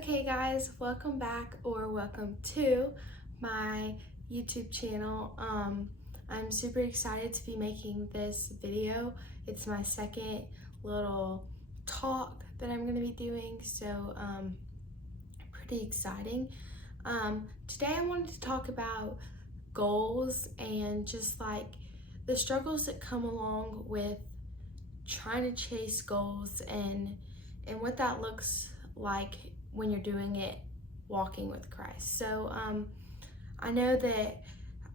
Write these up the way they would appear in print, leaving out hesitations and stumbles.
Okay guys, welcome back or welcome to my YouTube channel. I'm super excited to be making this video. It's my second little talk that I'm going to be doing, so pretty exciting. Today I wanted to talk about goals and just like the struggles that come along with trying to chase goals and what that looks like when you're doing it walking with Christ. So I know that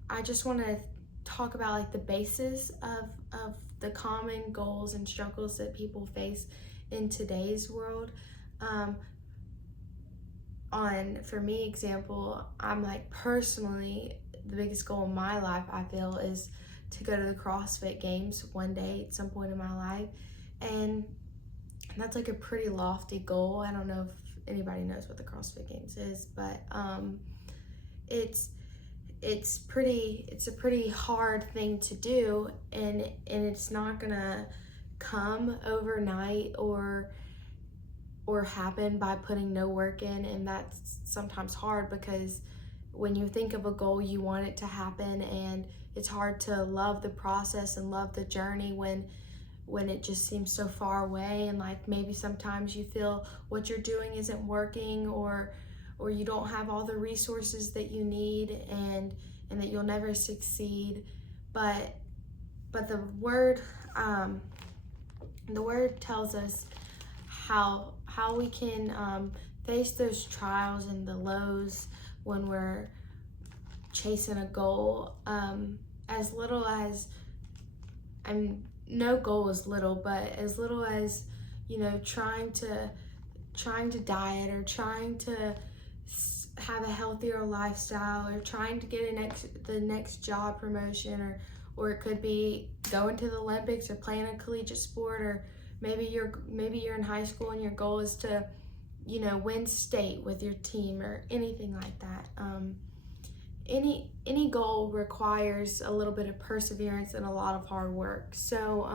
I just want to talk about like the basis of the common goals and struggles that people face in today's world. For me example, I'm like personally the biggest goal in my life I feel is to go to the CrossFit Games one day at some point in my life, and that's like a pretty lofty goal. I don't know if anybody knows what the CrossFit Games is, but it's a pretty hard thing to do, and it's not gonna come overnight or happen by putting no work in, and that's sometimes hard because when you think of a goal you want it to happen, and it's hard to love the process and love the journey when it just seems so far away, and like maybe sometimes you feel what you're doing isn't working, or you don't have all the resources that you need, and that you'll never succeed. But the word tells us how we can face those trials and the lows when we're chasing a goal. As little as no goal is little, but as little as, you know, trying to diet, or trying to have a healthier lifestyle, or trying to get the next job promotion, or it could be going to the Olympics or playing a collegiate sport, or maybe you're in high school and your goal is to, you know, win state with your team or anything like that. Any goal requires a little bit of perseverance and a lot of hard work. So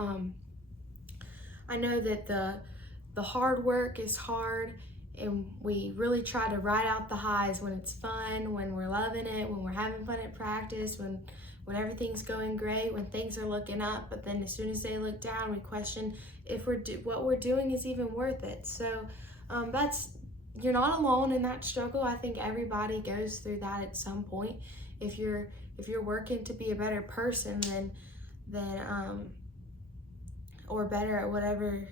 I know that the hard work is hard, and we really try to ride out the highs when it's fun, when we're loving it, when we're having fun at practice, when everything's going great, when things are looking up. But then as soon as they look down, we question if what we're doing is even worth it. So you're not alone in that struggle. I think everybody goes through that at some point. If you're working to be a better person, then or better at whatever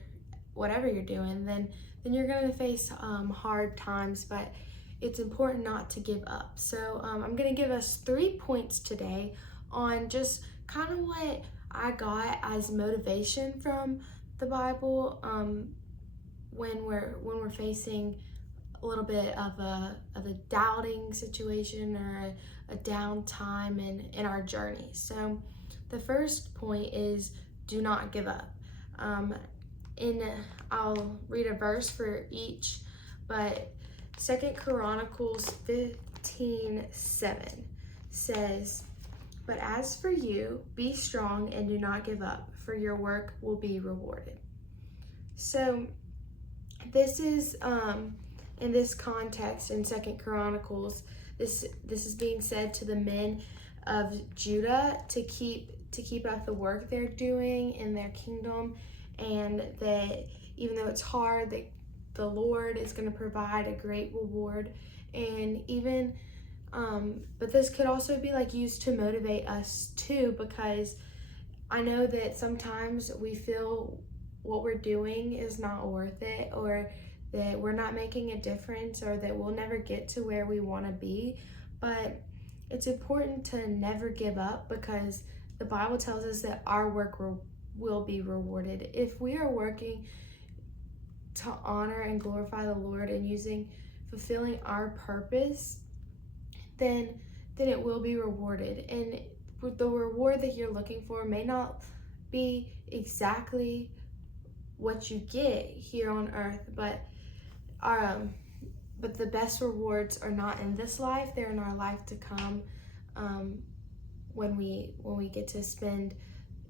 you're doing, then you're going to face hard times. But it's important not to give up. So I'm going to give us 3 points today on just kind of what I got as motivation from the Bible when we're facing a little bit of a doubting situation, or a down time in our journey. So the first point is do not give up. I'll read a verse for each, but 2 Chronicles 15:7 says, "But as for you, be strong and do not give up, for your work will be rewarded." So this is in this context in 2 Chronicles, this is being said to the men of Judah to keep up the work they're doing in their kingdom, and that even though it's hard, that the Lord is going to provide a great reward. And even but this could also be like used to motivate us too, because I know that sometimes we feel what we're doing is not worth it, or that we're not making a difference, or that we'll never get to where we want to be. But it's important to never give up, because the Bible tells us that our work will be rewarded. If we are working to honor and glorify the Lord and fulfilling our purpose, then it will be rewarded. And the reward that you're looking for may not be exactly what you get here on earth, but the best rewards are not in this life, they're in our life to come, when we get to spend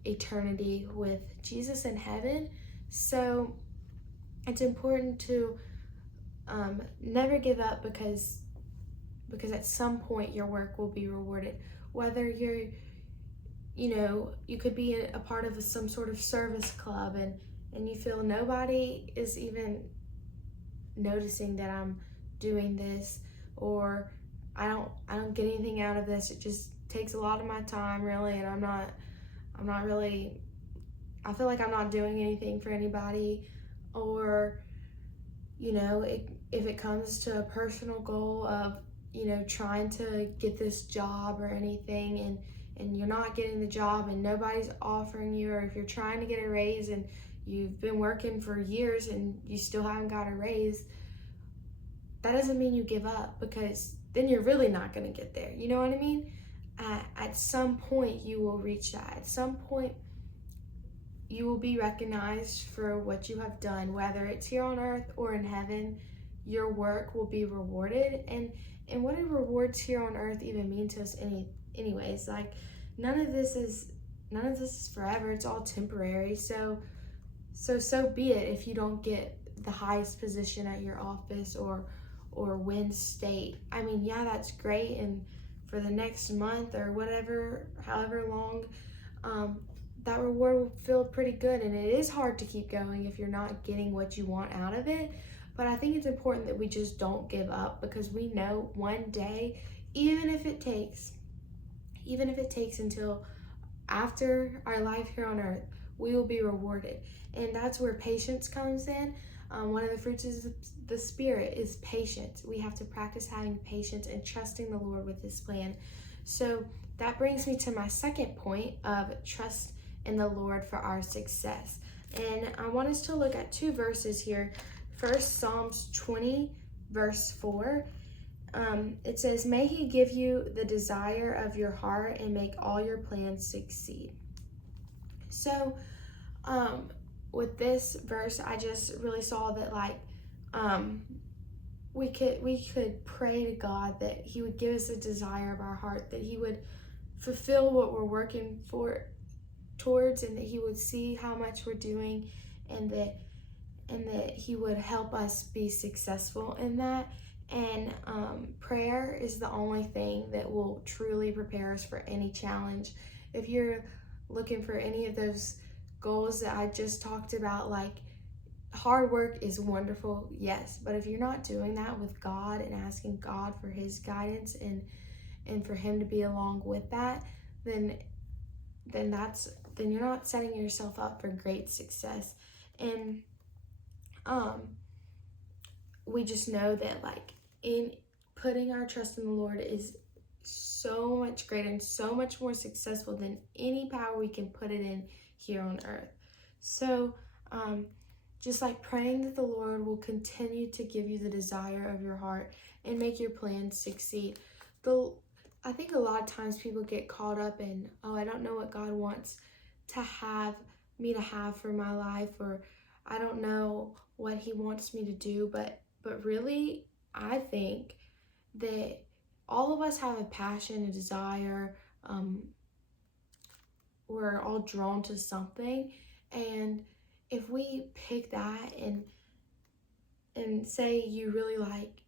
eternity with Jesus in heaven. So it's important to never give up, because at some point your work will be rewarded. Whether you're, you could be a part of some sort of service club, and you feel nobody is even noticing that I'm doing this, or I don't get anything out of this. It just takes a lot of my time, really, and I'm not really, I feel like I'm not doing anything for anybody. Or, if it comes to a personal goal of, trying to get this job or anything, and you're not getting the job and nobody's offering you, or if you're trying to get a raise and you've been working for years and you still haven't got a raise, that doesn't mean you give up, because then you're really not going to get there. You know what I mean? At some point you will reach that. At some point you will be recognized for what you have done, whether it's here on earth or in heaven. Your work will be rewarded. And what do rewards here on earth even mean to us anyways? Like, none of this is forever. It's all temporary. So be it if you don't get the highest position at your office or win state. I mean, yeah, that's great, and for the next month or whatever, however long, that reward will feel pretty good. And it is hard to keep going if you're not getting what you want out of it. But I think it's important that we just don't give up, because we know one day, even if it takes until after our life here on earth, we will be rewarded. And that's where patience comes in. One of the fruits of the Spirit is patience. We have to practice having patience and trusting the Lord with His plan. So that brings me to my second point of trust in the Lord for our success. And I want us to look at two verses here. First, Psalms 20, verse 4. It says, "May He give you the desire of your heart and make all your plans succeed." So, with this verse, I just really saw that, like, we could pray to God that He would give us a desire of our heart, that He would fulfill what we're working towards, and that He would see how much we're doing, and that He would help us be successful in that. And prayer is the only thing that will truly prepare us for any challenge. If you're looking for any of those goals that I just talked about, like, hard work is wonderful, yes, but if you're not doing that with God and asking God for His guidance and for Him to be along with that, then you're not setting yourself up for great success. And we just know that, like, in putting our trust in the Lord is so much greater and so much more successful than any power we can put it in here on earth. So just like praying that the Lord will continue to give you the desire of your heart and make your plans succeed. I think a lot of times people get caught up in, I don't know what God wants to have me to have for my life, or I don't know what He wants me to do, but really, I think that all of us have a passion, a desire. We're all drawn to something, and if we pick that and say you really like,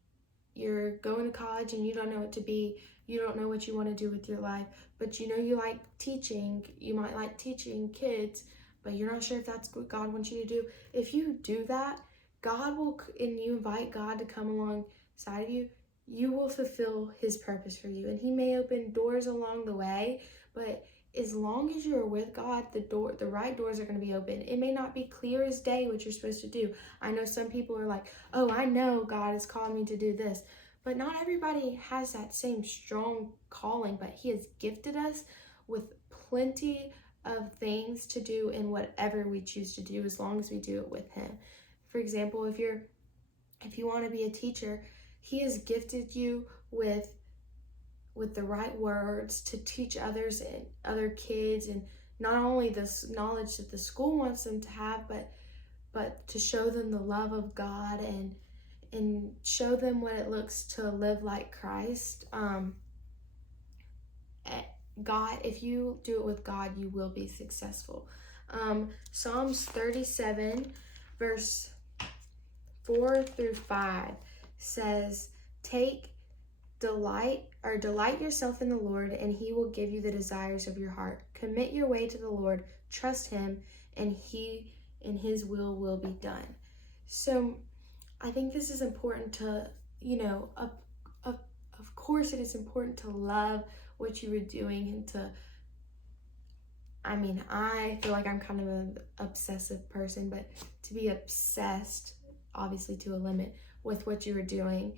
you're going to college and you don't know what to be, you don't know what you want to do with your life, but you like teaching, you might like teaching kids, but you're not sure if that's what God wants you to do. If you do that, God will, and you invite God to come alongside of you, you will fulfill His purpose for you. And He may open doors along the way, but as long as you're with God, the right doors are going to be open. It may not be clear as day what you're supposed to do. I know some people are like, I know God has called me to do this. But not everybody has that same strong calling, but He has gifted us with plenty of things to do in whatever we choose to do, as long as we do it with Him. For example, if you want to be a teacher, He has gifted you with the right words to teach others and other kids, and not only this knowledge that the school wants them to have, but to show them the love of God and show them what it looks to live like Christ. God, if you do it with God, you will be successful. Psalms 37, verse 4 through 5 says, delight yourself in the Lord, and he will give you the desires of your heart. Commit your way to the Lord, trust him, and his will be done. So I think this is important to, of course it is important to love what you are doing and to, I feel like I'm kind of an obsessive person, but to be obsessed, obviously to a limit, with what you are doing,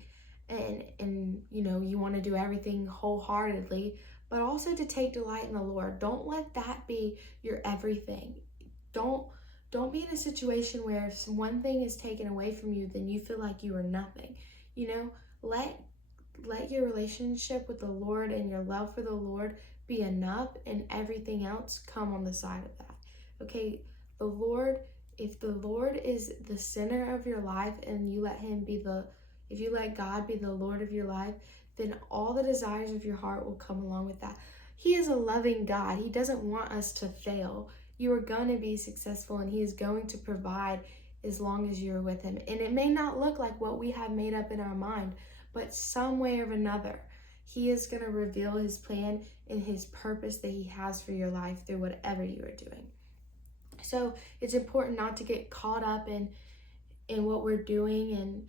and you want to do everything wholeheartedly, but also to take delight in the Lord. Don't let that be your everything. Don't be in a situation where if one thing is taken away from you, then you feel like you are nothing. Let your relationship with the Lord and your love for the Lord be enough, and everything else come on the side of that. Okay, if the Lord is the center of your life, and if you let God be the Lord of your life, then all the desires of your heart will come along with that. He is a loving God. He doesn't want us to fail. You are going to be successful, and he is going to provide as long as you're with him. And it may not look like what we have made up in our mind, but some way or another, he is going to reveal his plan and his purpose that he has for your life through whatever you are doing. So it's important not to get caught up in what we're doing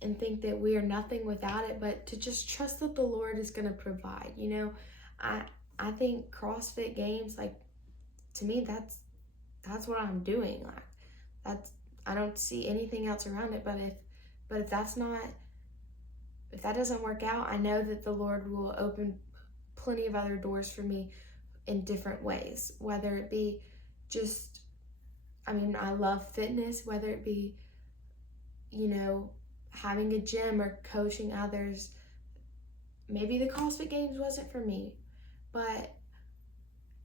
and think that we are nothing without it, but to just trust that the Lord is going to provide. I think CrossFit Games, like, to me, that's what I'm doing. Like, I don't see anything else around it, but if that doesn't work out, I know that the Lord will open plenty of other doors for me in different ways, whether it be just, I love fitness, whether it be, having a gym or coaching others. Maybe the CrossFit Games wasn't for me, but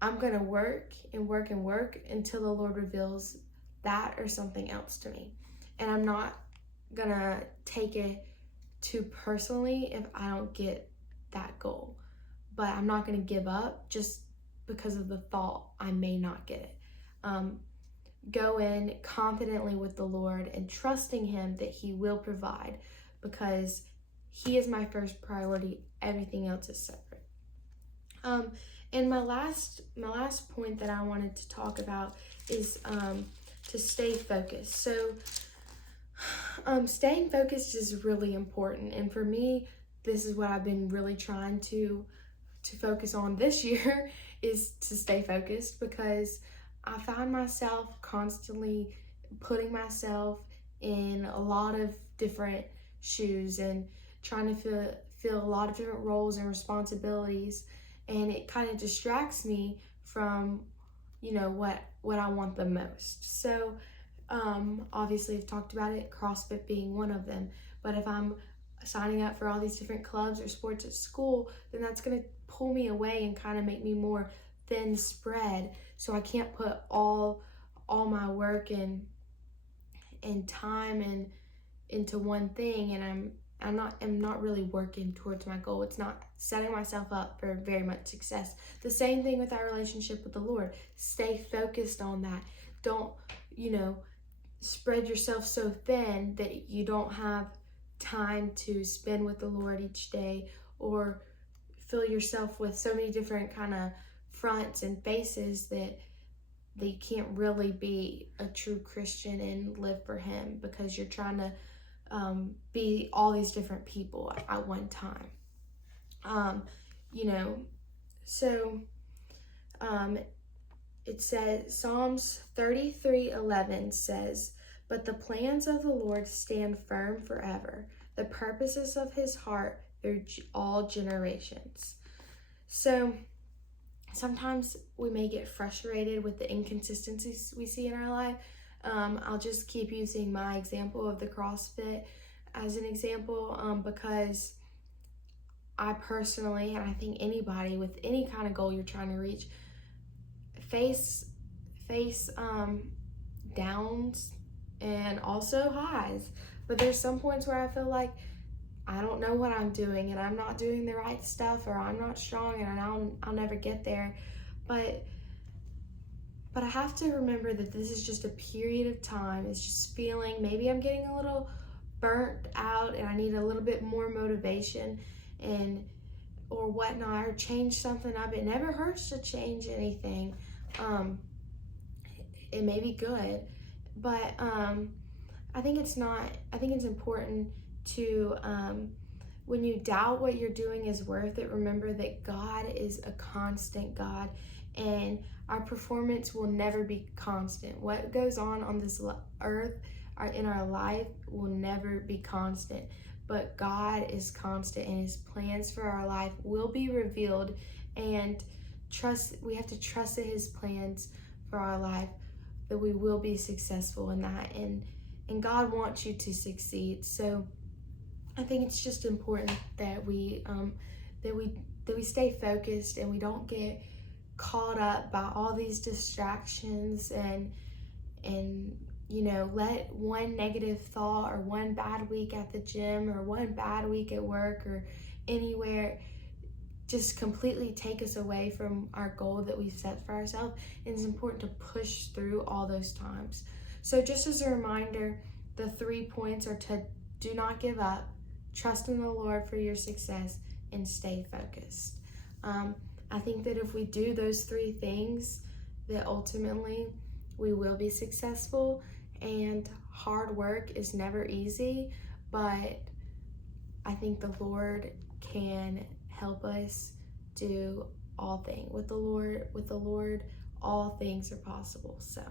I'm going to work and work and work until the Lord reveals that or something else to me. And I'm not going to take it too personally if I don't get that goal. But I'm not going to give up just because of the thought I may not get it. Go in confidently with the Lord and trusting him that he will provide, because he is my first priority. Everything else is separate. And my last point that I wanted to talk about is to stay focused. So staying focused is really important, and for me, this is what I've been really trying to focus on this year, is to stay focused, because I found myself constantly putting myself in a lot of different shoes and trying to fill a lot of different roles and responsibilities, and it kind of distracts me from what I want the most. So obviously I've talked about it, CrossFit being one of them, but if I'm signing up for all these different clubs or sports at school, then that's going to pull me away and kind of make me more thin spread, so I can't put all my work and time into one thing, and I'm not really working towards my goal. It's not setting myself up for very much success. The same thing with our relationship with the Lord. Stay focused on that. Don't spread yourself so thin that you don't have time to spend with the Lord each day, or fill yourself with so many different kind of fronts and faces that you can't really be a true Christian and live for him, because you're trying to be all these different people at one time. So it says, Psalms 33:11 says, "But the plans of the Lord stand firm forever, the purposes of his heart through all generations." So sometimes we may get frustrated with the inconsistencies we see in our life. I'll just keep using my example of the CrossFit as an example, because I personally, and I think anybody with any kind of goal you're trying to reach, face downs and also highs. But there's some points where I feel like I don't know what I'm doing, and I'm not doing the right stuff, or I'm not strong, and I'll never get there. But I have to remember that this is just a period of time. It's just feeling, maybe I'm getting a little burnt out and I need a little bit more motivation and or whatnot, or change something up. It never hurts to change anything. It may be good, but I think it's important to when you doubt what you're doing is worth it, remember that God is a constant God, and our performance will never be constant. What goes on this earth in our life will never be constant, but God is constant, and his plans for our life will be revealed, and we have to trust that his plans for our life, that we will be successful in that, and God wants you to succeed. So I think it's just important that we stay focused and we don't get caught up by all these distractions and let one negative thought or one bad week at the gym or one bad week at work or anywhere just completely take us away from our goal that we've set for ourselves. And it's important to push through all those times. So just as a reminder, the 3 points are to do not give up, trust in the Lord for your success, and stay focused. I think that if we do those 3 things, that ultimately we will be successful. And hard work is never easy, but I think the Lord can help us do all things. With the Lord, all things are possible. So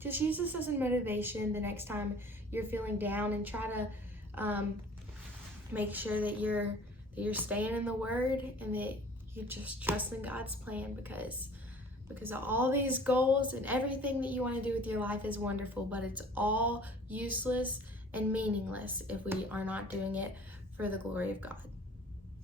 just use this as a motivation the next time you're feeling down, and try to make sure that you're staying in the Word and that you just trust in God's plan, because of all these goals and everything that you want to do with your life is wonderful, but it's all useless and meaningless if we are not doing it for the glory of God.